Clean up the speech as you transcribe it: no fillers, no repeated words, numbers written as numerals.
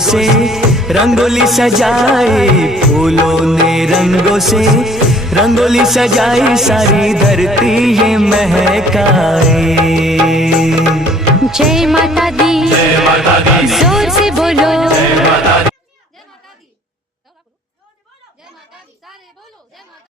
से रंगोली सजाई, फूलों ने रंगों से रंगोली सजाई, सारी धरती ये महकाए। जय माता दी, जय माता दी, जोर से बोलो। जय माता दी।